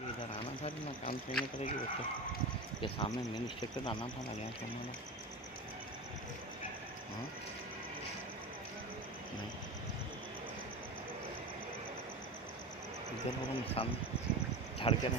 ये इधर आना था ना, काम करने करेगी बच्चे के सामने मेन इंस्ट्रक्टर आना था ना, यहाँ छोड़ना था। हाँ नहीं, इधर वाला निशान झाड़ के ना